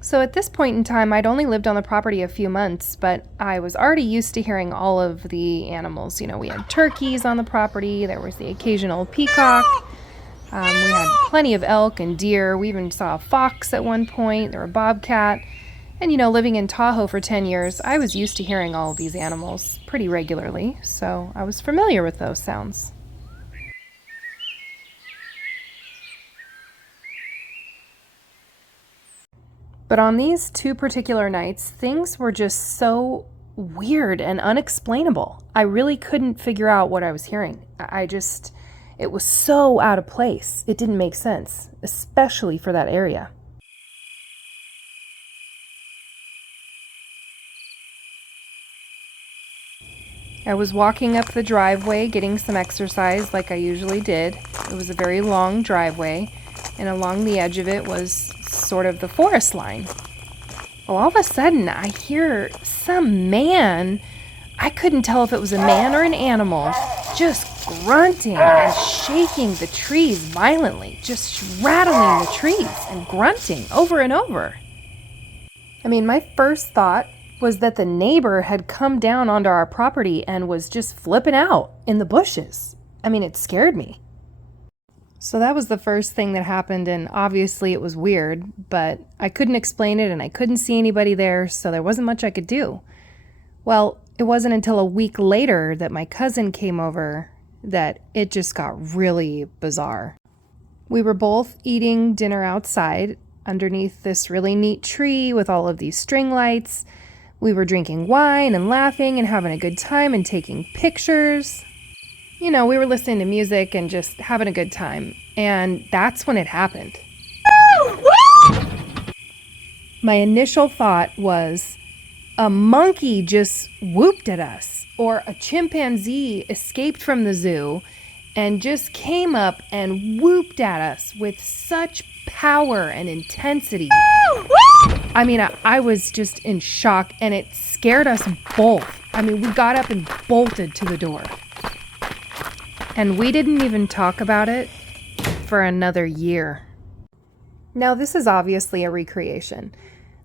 So at this point in time, I'd only lived on the property a few months, but I was already used to hearing all of the animals. We had turkeys on the property, there was the occasional peacock, we had plenty of elk and deer, we even saw a fox at one point, there were a bobcat. And living in Tahoe for 10 years, I was used to hearing all of these animals pretty regularly, so I was familiar with those sounds. But on these two particular nights, things were just so weird and unexplainable. I really couldn't figure out what I was hearing. It was so out of place. It didn't make sense, especially for that area. I was walking up the driveway, getting some exercise like I usually did. It was a very long driveway, and along the edge of it was sort of the forest line. Well, all of a sudden, I hear some man, I couldn't tell if it was a man or an animal, just grunting and shaking the trees violently, just rattling the trees and grunting over and over. My first thought was that the neighbor had come down onto our property and was just flipping out in the bushes. It scared me. So that was the first thing that happened, and obviously it was weird, but I couldn't explain it and I couldn't see anybody there, so there wasn't much I could do. Well, it wasn't until a week later that my cousin came over that it just got really bizarre. We were both eating dinner outside underneath this really neat tree with all of these string lights. We were drinking wine and laughing and having a good time and taking pictures. We were listening to music and just having a good time. And that's when it happened. My initial thought was a monkey just whooped at us, or a chimpanzee escaped from the zoo and just came up and whooped at us with such power and intensity. I was just in shock, and it scared us both. We got up and bolted to the door. And we didn't even talk about it for another year. Now, this is obviously a recreation,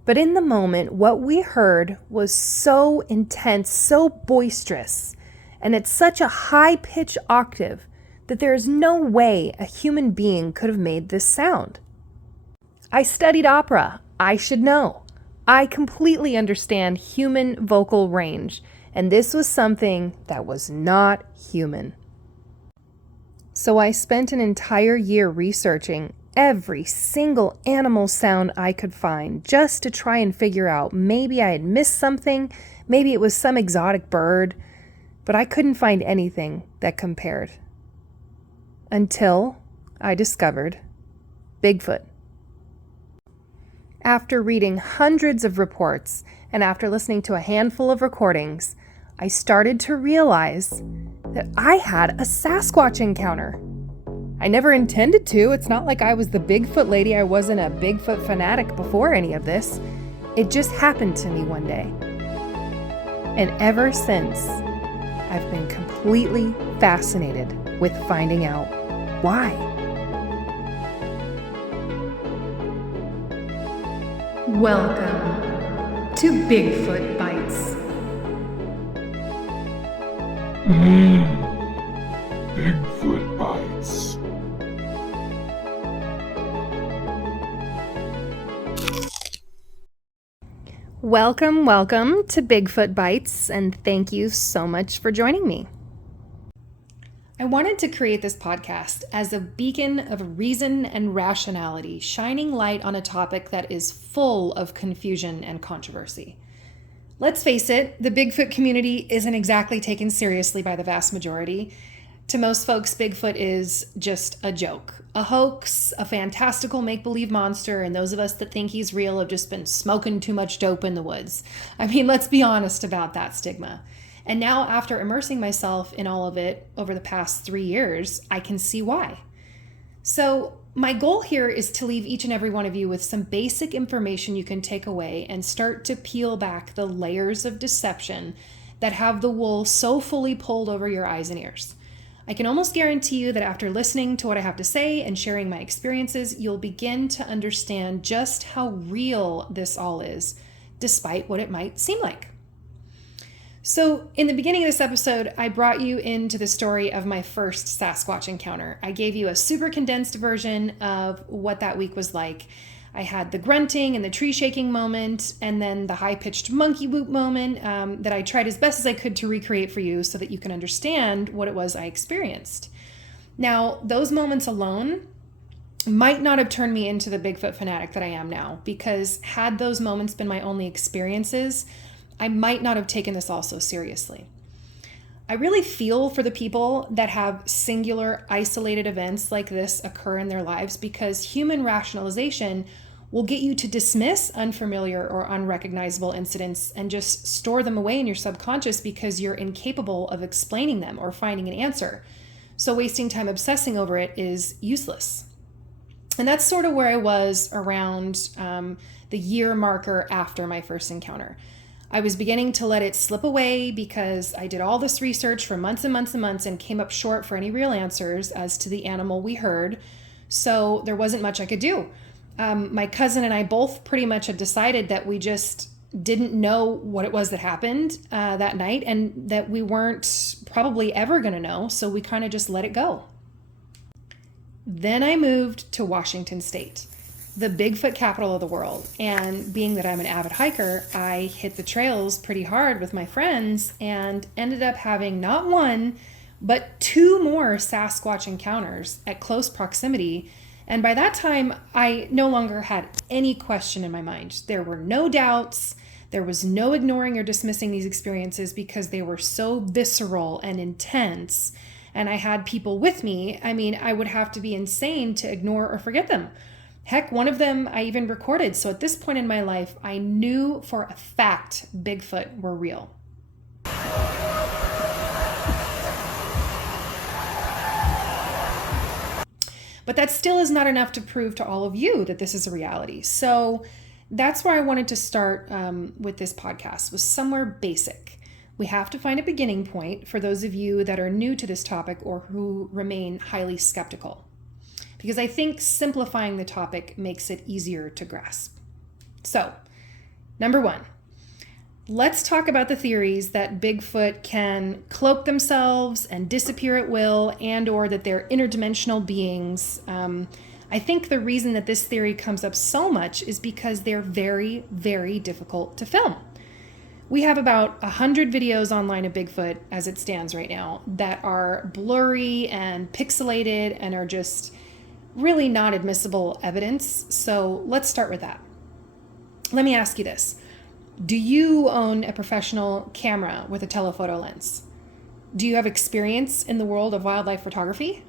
but in the moment, what we heard was so intense, so boisterous, and at such a high-pitched octave that there is no way a human being could have made this sound. I studied opera. I should know. I completely understand human vocal range, and this was something that was not human. So I spent an entire year researching every single animal sound I could find just to try and figure out maybe I had missed something, maybe it was some exotic bird, but I couldn't find anything that compared. Until I discovered Bigfoot. After reading hundreds of reports and after listening to a handful of recordings, I started to realize that I had a Sasquatch encounter. I never intended to. It's not like I was the Bigfoot lady. I wasn't a Bigfoot fanatic before any of this. It just happened to me one day. And ever since, I've been completely fascinated with finding out why. Welcome to Bigfoot Bites. Bigfoot bites. Welcome to Bigfoot Bites, and thank you so much for joining me. I wanted to create this podcast as a beacon of reason and rationality, shining light on a topic that is full of confusion and controversy. Let's face it, the Bigfoot community isn't exactly taken seriously by the vast majority. To most folks, Bigfoot is just a joke, a hoax, a fantastical make-believe monster, and those of us that think he's real have just been smoking too much dope in the woods. Let's be honest about that stigma. And now, after immersing myself in all of it over the past 3 years, I can see why. So, my goal here is to leave each and every one of you with some basic information you can take away and start to peel back the layers of deception that have the wool so fully pulled over your eyes and ears. I can almost guarantee you that after listening to what I have to say and sharing my experiences, you'll begin to understand just how real this all is, despite what it might seem like. So, in the beginning of this episode, I brought you into the story of my first Sasquatch encounter. I gave you a super condensed version of what that week was like. I had the grunting and the tree shaking moment, and then the high-pitched monkey whoop moment that I tried as best as I could to recreate for you so that you can understand what it was I experienced. Now, those moments alone might not have turned me into the Bigfoot fanatic that I am now, because had those moments been my only experiences, I might not have taken this all so seriously. I really feel for the people that have singular, isolated events like this occur in their lives, because human rationalization will get you to dismiss unfamiliar or unrecognizable incidents and just store them away in your subconscious because you're incapable of explaining them or finding an answer. So wasting time obsessing over it is useless. And that's sort of where I was around the year marker after my first encounter. I was beginning to let it slip away because I did all this research for months and months and months and came up short for any real answers as to the animal we heard. So there wasn't much I could do. My cousin and I both pretty much had decided that we just didn't know what it was that happened that night, and that we weren't probably ever going to know. So we kind of just let it go. Then I moved to Washington State, the Bigfoot capital of the world. And being that I'm an avid hiker, I hit the trails pretty hard with my friends and ended up having not one, but two more Sasquatch encounters at close proximity. And by that time, I no longer had any question in my mind. There were no doubts. There was no ignoring or dismissing these experiences because they were so visceral and intense. And I had people with me. I mean, I would have to be insane to ignore or forget them. Heck, one of them I even recorded. So at this point in my life, I knew for a fact Bigfoot were real. But that still is not enough to prove to all of you that this is a reality. So that's where I wanted to start with this podcast, was somewhere basic. We have to find a beginning point for those of you that are new to this topic or who remain highly skeptical, because I think simplifying the topic makes it easier to grasp. So, number one, let's talk about the theories that Bigfoot can cloak themselves and disappear at will, and or that they're interdimensional beings. I think the reason that this theory comes up so much is because they're very, very difficult to film. We have about 100 videos online of Bigfoot as it stands right now that are blurry and pixelated and are just really not admissible evidence. So let's start with that. Let me ask you this. Do you own a professional camera with a telephoto lens? Do you have experience in the world of wildlife photography?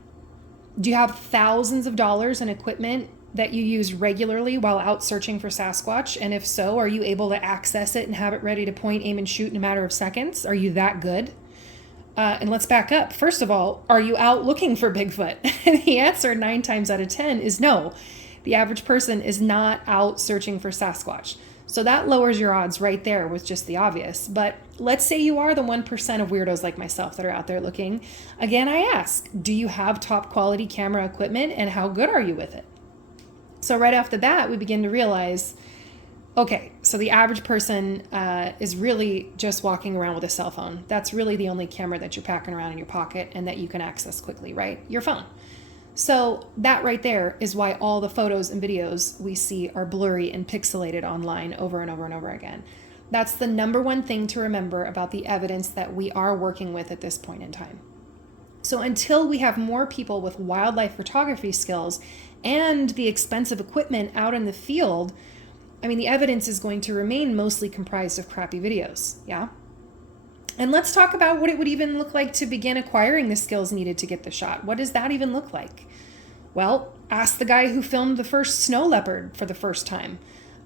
Do you have thousands of dollars in equipment that you use regularly while out searching for Sasquatch? And if so, are you able to access it and have it ready to point, aim, and shoot in a matter of seconds? Are you that good? And let's back up. First of all, are you out looking for Bigfoot? And the answer 9 times out of 10 is no. The average person is not out searching for Sasquatch. So that lowers your odds right there with just the obvious. But let's say you are the 1% of weirdos like myself that are out there looking. Again, I ask, do you have top quality camera equipment, and how good are you with it? So right off the bat, we begin to realize, okay, so the average person is really just walking around with a cell phone. That's really the only camera that you're packing around in your pocket and that you can access quickly, right? Your phone. So that right there is why all the photos and videos we see are blurry and pixelated online over and over and over again. That's the number one thing to remember about the evidence that we are working with at this point in time. So until we have more people with wildlife photography skills and the expensive equipment out in the field, I mean, the evidence is going to remain mostly comprised of crappy videos, yeah? And let's talk about what it would even look like to begin acquiring the skills needed to get the shot. What does that even look like? Well, ask the guy who filmed the first snow leopard for the first time.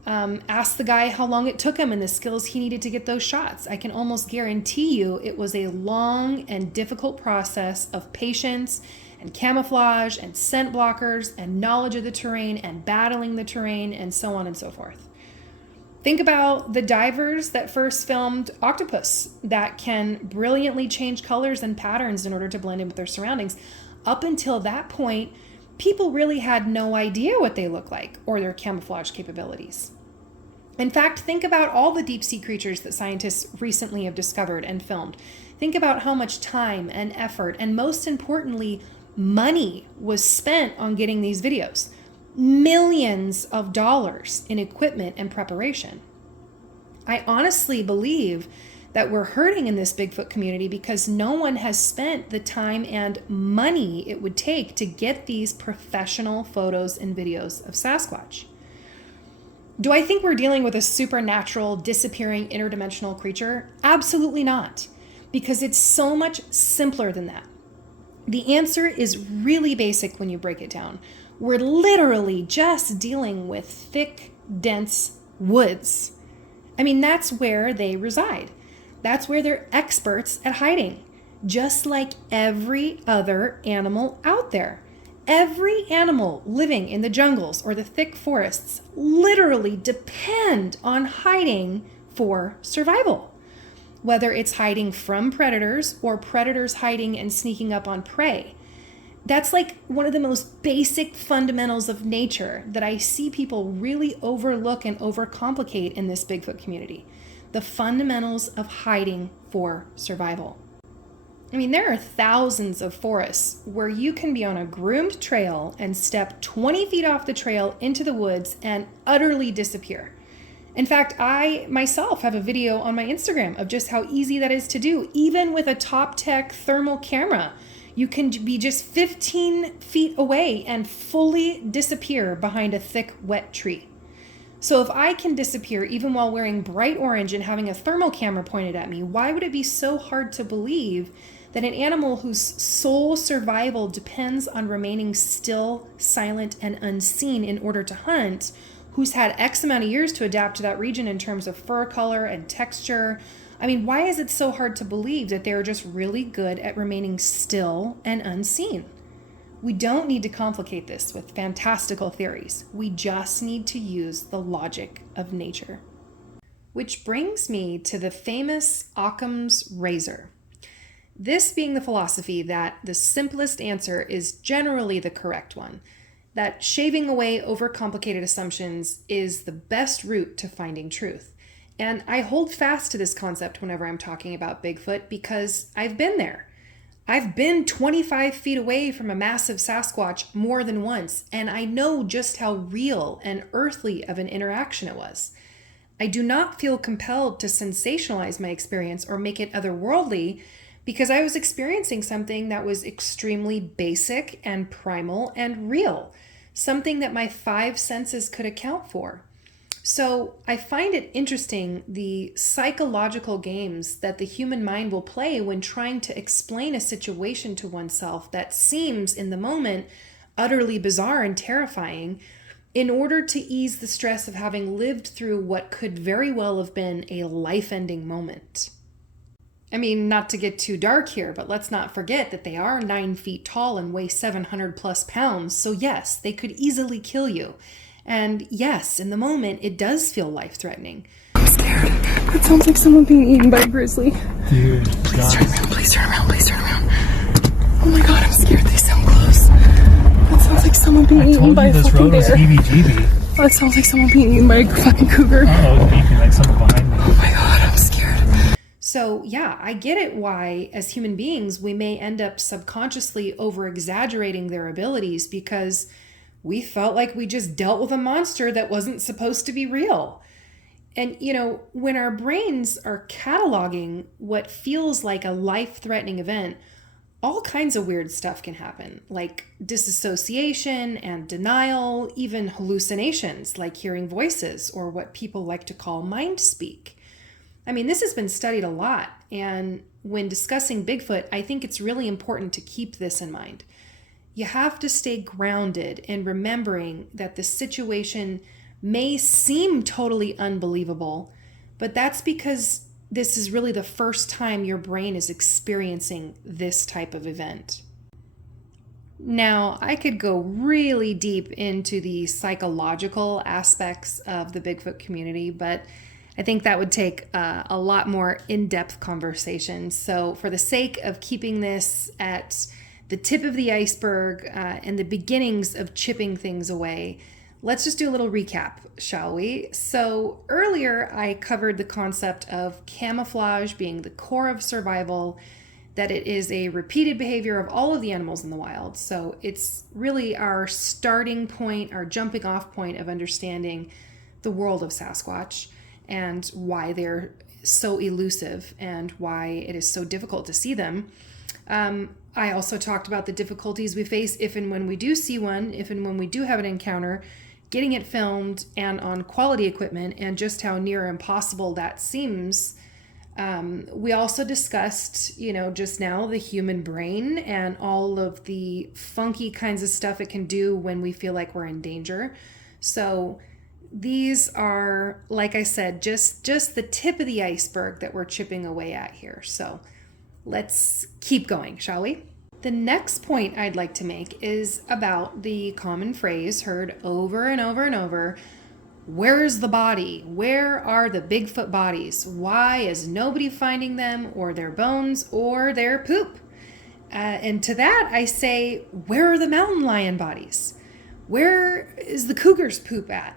Ask the guy how long it took him and the skills he needed to get those shots. I can almost guarantee you it was a long and difficult process of patience and camouflage and scent blockers and knowledge of the terrain and battling the terrain and so on and so forth. Think about the divers that first filmed octopus that can brilliantly change colors and patterns in order to blend in with their surroundings. Up until that point, people really had no idea what they look like or their camouflage capabilities. In fact, think about all the deep sea creatures that scientists recently have discovered and filmed. Think about how much time and effort, and most importantly, money was spent on getting these videos. Millions of dollars in equipment and preparation. I honestly believe that we're hurting in this Bigfoot community because no one has spent the time and money it would take to get these professional photos and videos of Sasquatch. Do I think we're dealing with a supernatural, disappearing, interdimensional creature? Absolutely not, because it's so much simpler than that. The answer is really basic when you break it down. We're literally just dealing with thick, dense woods. I mean, that's where they reside. That's where they're experts at hiding, just like every other animal out there. Every animal living in the jungles or the thick forests literally depend on hiding for survival. Whether it's hiding from predators or predators hiding and sneaking up on prey. That's like one of the most basic fundamentals of nature that I see people really overlook and overcomplicate in this Bigfoot community. The fundamentals of hiding for survival. I mean, there are thousands of forests where you can be on a groomed trail and step 20 feet off the trail into the woods and utterly disappear. In fact, I myself have a video on my Instagram of just how easy that is to do. Even with a top tech thermal camera, you can be just 15 feet away and fully disappear behind a thick, wet tree. So if I can disappear even while wearing bright orange and having a thermal camera pointed at me, why would it be so hard to believe that an animal whose sole survival depends on remaining still, silent, and unseen in order to hunt, who's had X amount of years to adapt to that region in terms of fur color and texture, I mean, why is it so hard to believe that they're just really good at remaining still and unseen? We don't need to complicate this with fantastical theories. We just need to use the logic of nature. Which brings me to the famous Occam's razor. This being the philosophy that the simplest answer is generally the correct one, that shaving away overcomplicated assumptions is the best route to finding truth. And I hold fast to this concept whenever I'm talking about Bigfoot because I've been there. I've been 25 feet away from a massive Sasquatch more than once, and I know just how real and earthly of an interaction it was. I do not feel compelled to sensationalize my experience or make it otherworldly because I was experiencing something that was extremely basic and primal and real, something that my 5 senses could account for. So I find it interesting the psychological games that the human mind will play when trying to explain a situation to oneself that seems in the moment utterly bizarre and terrifying in order to ease the stress of having lived through what could very well have been a life-ending moment. I mean, not to get too dark here, but let's not forget that they are 9 feet tall and weigh 700 plus pounds. So yes, they could easily kill you. And yes, in the moment, it does feel life-threatening. I'm scared. That sounds like someone being eaten by a grizzly. Dude, please turn around, please turn around, please turn around. Oh my god, I'm scared. They sound close. That sounds like someone being eaten by a fucking bear. heebie-jeebie. That sounds like someone being eaten by a fucking cougar. Oh, beeping like something behind me. Oh my god, I'm scared. So yeah, I get it why, as human beings, we may end up subconsciously over-exaggerating their abilities because we felt like we just dealt with a monster that wasn't supposed to be real. And, you know, when our brains are cataloging what feels like a life-threatening event, all kinds of weird stuff can happen, like disassociation and denial, even hallucinations like hearing voices or what people like to call mind speak. I mean, this has been studied a lot, and when discussing Bigfoot, I think it's really important to keep this in mind. You have to stay grounded in remembering that the situation may seem totally unbelievable, but that's because this is really the first time your brain is experiencing this type of event. Now, I could go really deep into the psychological aspects of the Bigfoot community, but I think that would take a lot more in-depth conversation. So for the sake of keeping this at the tip of the iceberg and the beginnings of chipping things away, let's just do a little recap, shall we? So earlier I covered the concept of camouflage being the core of survival, that it is a repeated behavior of all of the animals in the wild. So it's really our starting point, our jumping off point of understanding the world of Sasquatch and why they're so elusive and why it is so difficult to see them. I also talked about the difficulties we face if and when we do see one, if and when we do have an encounter, getting it filmed and on quality equipment, and just how near impossible that seems. We also discussed, just now, the human brain and all of the funky kinds of stuff it can do when we feel like we're in danger. So these are, like I said, just the tip of the iceberg that we're chipping away at here. So let's keep going, shall we? The next point I'd like to make is about the common phrase heard over and over and over: where's the body? Where are the Bigfoot bodies? Why is nobody finding them, or their bones, or their poop? And to that I say, where are the mountain lion bodies? Where is the cougar's poop at?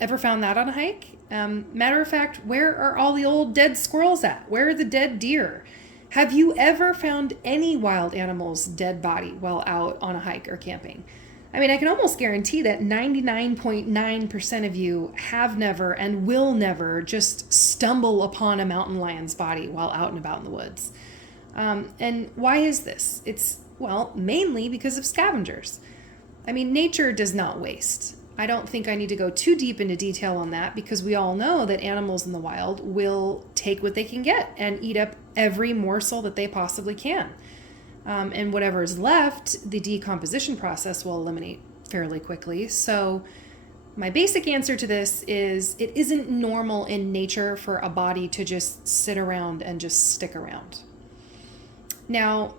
Ever found that on a hike? Matter of fact, where are all the old dead squirrels at? Where are the dead deer? Have you ever found any wild animal's dead body while out on a hike or camping? I mean, I can almost guarantee that 99.9% of you have never and will never just stumble upon a mountain lion's body while out and about in the woods. And why is this? It's, mainly because of scavengers. I mean, nature does not waste. I don't think I need to go too deep into detail on that, because we all know that animals in the wild will take what they can get and eat up every morsel that they possibly can. And whatever is left, the decomposition process will eliminate fairly quickly. So my basic answer to this is, it isn't normal in nature for a body to just sit around and just stick around. Now,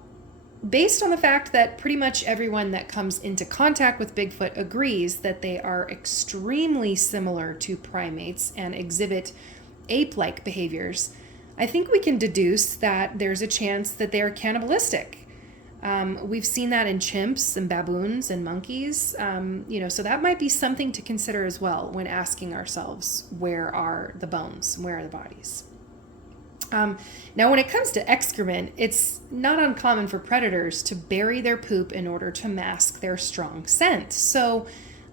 based on the fact that pretty much everyone that comes into contact with Bigfoot agrees that they are extremely similar to primates and exhibit ape-like behaviors, I think we can deduce that there's a chance that they are cannibalistic. We've seen that in chimps and baboons and monkeys, so that might be something to consider as well when asking ourselves, where are the bones? Where are the bodies? Now, when it comes to excrement, it's not uncommon for predators to bury their poop in order to mask their strong scent. So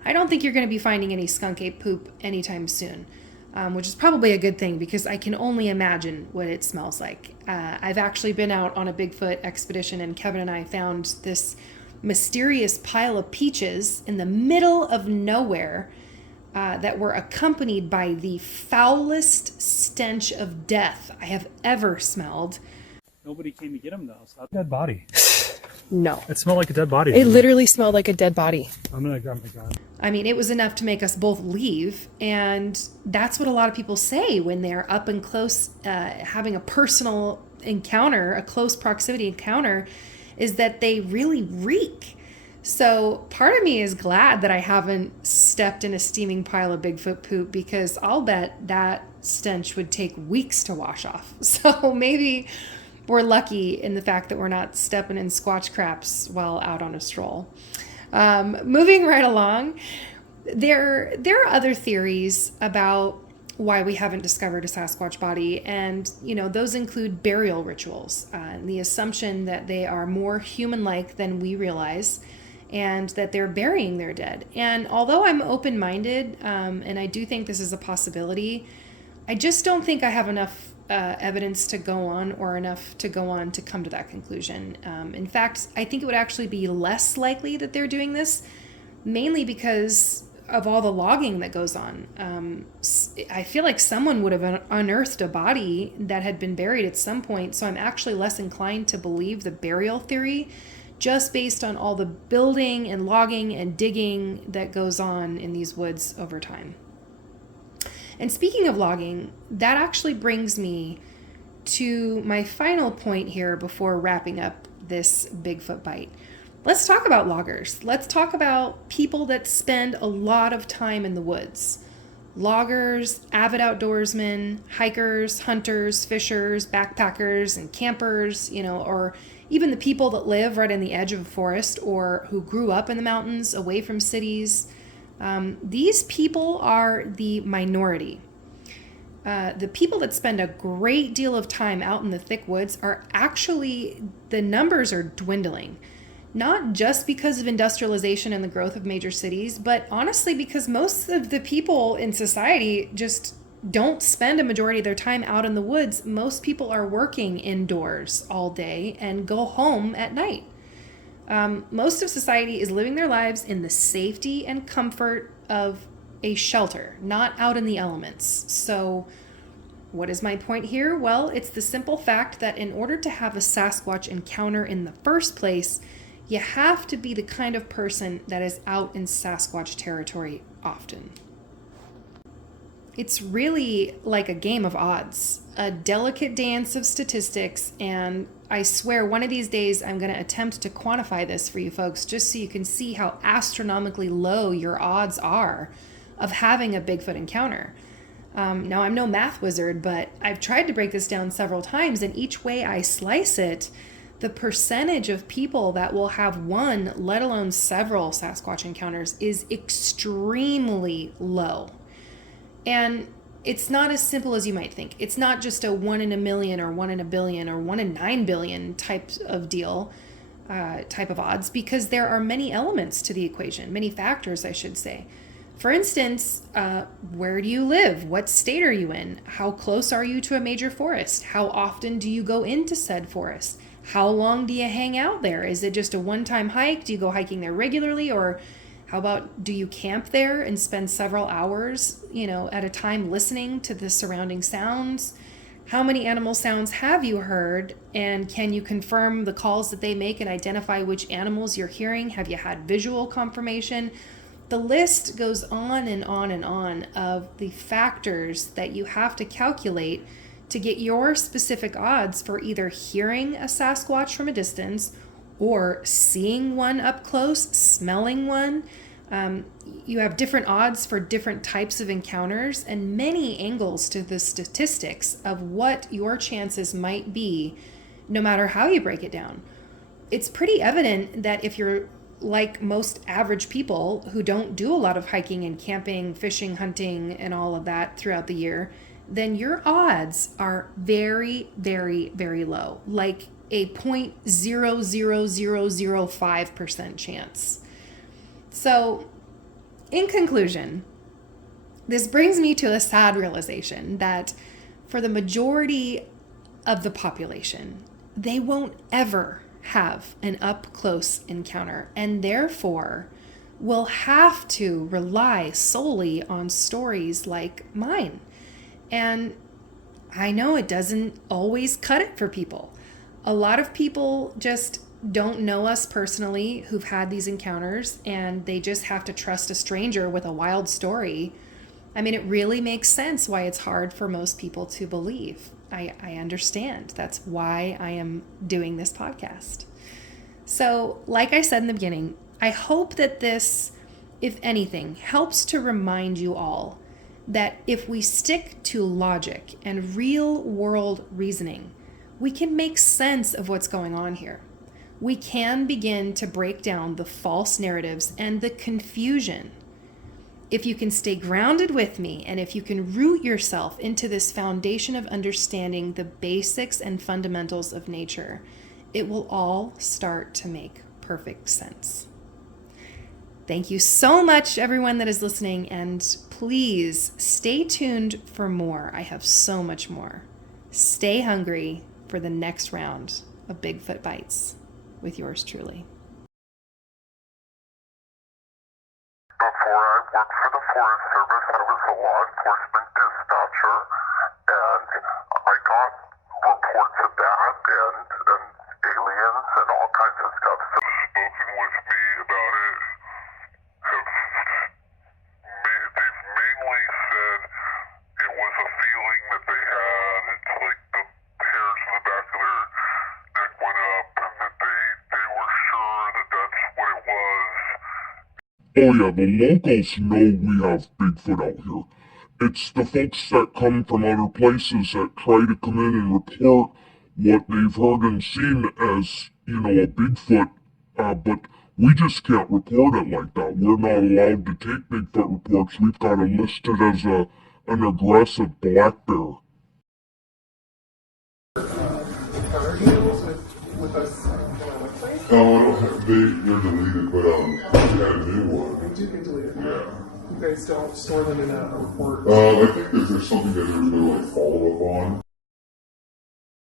I don't think you're going to be finding any skunk ape poop anytime soon, which is probably a good thing, because I can only imagine what it smells like. I've actually been out on a Bigfoot expedition, and Kevin and I found this mysterious pile of peaches in the middle of nowhere that were accompanied by the foulest stench of death I have ever smelled. Nobody came to get him though. So dead body. No. It smelled like a dead body. It literally smelled like a dead body. I'm gonna grab my gun. I mean, it was enough to make us both leave, and that's what a lot of people say when they're up and close, having a personal encounter, a close proximity encounter, is that they really reek. So part of me is glad that I haven't stepped in a steaming pile of Bigfoot poop, because I'll bet that stench would take weeks to wash off. So maybe we're lucky in the fact that we're not stepping in squatch craps while out on a stroll. Moving right along, there are other theories about why we haven't discovered a Sasquatch body, and those include burial rituals, and the assumption that they are more human-like than we realize, and that they're burying their dead. And although I'm open-minded, and I do think this is a possibility, I just don't think I have enough evidence to go on, or enough to go on to come to that conclusion. In fact, I think it would actually be less likely that they're doing this, mainly because of all the logging that goes on. I feel like someone would have unearthed a body that had been buried at some point, so I'm actually less inclined to believe the burial theory, just based on all the building and logging and digging that goes on in these woods over time. And speaking of logging, that actually brings me to my final point here before wrapping up this Bigfoot bite. Let's talk about loggers. Let's talk about people that spend a lot of time in the woods. Loggers, avid outdoorsmen, hikers, hunters, fishers, backpackers, and campers, or even the people that live right on the edge of a forest or who grew up in the mountains away from cities. These people are the minority. The people that spend a great deal of time out in the thick woods are actually, the numbers are dwindling. Not just because of industrialization and the growth of major cities, but honestly because most of the people in society just don't spend a majority of their time out in the woods. Most people are working indoors all day and go home at night. Most of society is living their lives in the safety and comfort of a shelter, not out in the elements. So what is my point here? Well, it's the simple fact that in order to have a Sasquatch encounter in the first place, you have to be the kind of person that is out in Sasquatch territory often. It's really like a game of odds, a delicate dance of statistics, and I swear one of these days I'm going to attempt to quantify this for you folks just so you can see how astronomically low your odds are of having a Bigfoot encounter. Now, I'm no math wizard, but I've tried to break this down several times, and each way I slice it, the percentage of people that will have one, let alone several Sasquatch encounters is extremely low. And it's not as simple as you might think. It's not just a 1 in a million or 1 in a billion or 1 in 9 billion type of deal, type of odds, because there are many elements to the equation, many factors, I should say. For instance, where do you live? What state are you in? How close are you to a major forest? How often do you go into said forest? How long do you hang out there? Is it just a one-time hike? Do you go hiking there regularly? Or how about, do you camp there and spend several hours, at a time listening to the surrounding sounds? How many animal sounds have you heard? And can you confirm the calls that they make and identify which animals you're hearing? Have you had visual confirmation? The list goes on and on and on of the factors that you have to calculate to get your specific odds for either hearing a Sasquatch from a distance or seeing one up close, smelling one. You have different odds for different types of encounters and many angles to the statistics of what your chances might be, no matter how you break it down. It's pretty evident that if you're like most average people who don't do a lot of hiking and camping, fishing, hunting, and all of that throughout the year, then your odds are very, very, very low, like a 0.00005% chance. So, in conclusion, this brings me to a sad realization that for the majority of the population, they won't ever have an up-close encounter, and therefore will have to rely solely on stories like mine. And I know it doesn't always cut it for people. A lot of people just don't know us personally who've had these encounters, and they just have to trust a stranger with a wild story. I mean, it really makes sense why it's hard for most people to believe. I understand. That's why I am doing this podcast. So, like I said in the beginning, I hope that this, if anything, helps to remind you all that if we stick to logic and real world reasoning, we can make sense of what's going on here. We can begin to break down the false narratives and the confusion. If you can stay grounded with me, and if you can root yourself into this foundation of understanding the basics and fundamentals of nature, it will all start to make perfect sense. Thank you so much, everyone that is listening, and please stay tuned for more. I have so much more. Stay hungry for the next round of Bigfoot Bites with yours truly. Before I worked for the Forest Service, I was a law enforcement dispatcher, and I got reports of that and aliens and all kinds of stuff. So spoken with me about it. They've mainly said it was a feeling that they had. It's like the hairs in the back of their neck went up, and that they were sure that that's Oh yeah, the locals know we have Bigfoot out here. It's the folks that come from other places that try to come in and report what they've heard and seen as, a Bigfoot, but we just can't report it like that. We're not allowed to take Bigfoot reports. We've got it listed as an aggressive black bear. Oh, I don't have, they're deleted, but we got a new one. Do get deleted. Yeah. You guys don't store them in a report. I think there's something that they're going to follow up on.